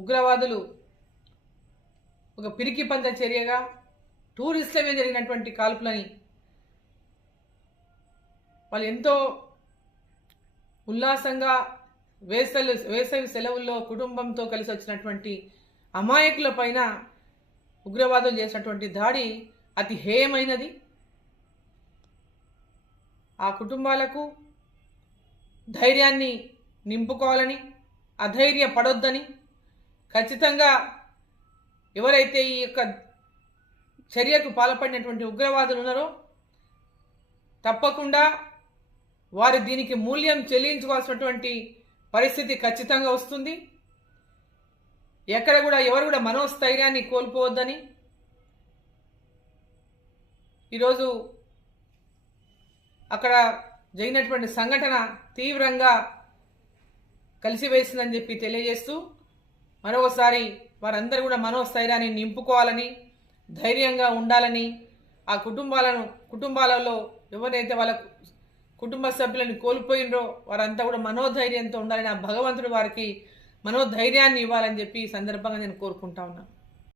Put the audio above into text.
ఉగ్రవాదులు ఒక పిరికి పంత చర్యగా టూరిస్టుల మీద జరిగినటువంటి కాల్పులని వాళ్ళు ఎంతో ఉల్లాసంగా వేసవి వేసవి సెలవుల్లో కుటుంబంతో కలిసి వచ్చినటువంటి అమాయకుల పైన ఉగ్రవాదులు చేసినటువంటి దాడి అతి హేయమైనది. ఆ కుటుంబాలకు ధైర్యాన్ని నింపుకోవాలని అధైర్య పడొద్దని ఖచ్చితంగా ఎవరైతే ఈ యొక్క చర్యకు పాల్పడినటువంటి ఉగ్రవాదులు ఉన్నారో తప్పకుండా వారు దీనికి మూల్యం చెల్లించుకోవాల్సినటువంటి పరిస్థితి ఖచ్చితంగా వస్తుంది. ఎక్కడ కూడా ఎవరు కూడా మనోస్థైర్యాన్ని కోల్పోవద్దని ఈరోజు అక్కడ జరిగినటువంటి సంఘటన తీవ్రంగా కలిసివేసిందని చెప్పి తెలియజేస్తూ మరొకసారి వారందరూ కూడా మనోస్థైర్యాన్ని నింపుకోవాలని ధైర్యంగా ఉండాలని ఆ కుటుంబాలను కుటుంబాలలో ఎవరైతే వాళ్ళ కుటుంబ సభ్యులను కోల్పోయినరో వారంతా కూడా మనోధైర్యంతో ఉండాలని ఆ భగవంతుడు వారికి మనోధైర్యాన్ని ఇవ్వాలని చెప్పి ఈ సందర్భంగా నేను కోరుకుంటా ఉన్నాను.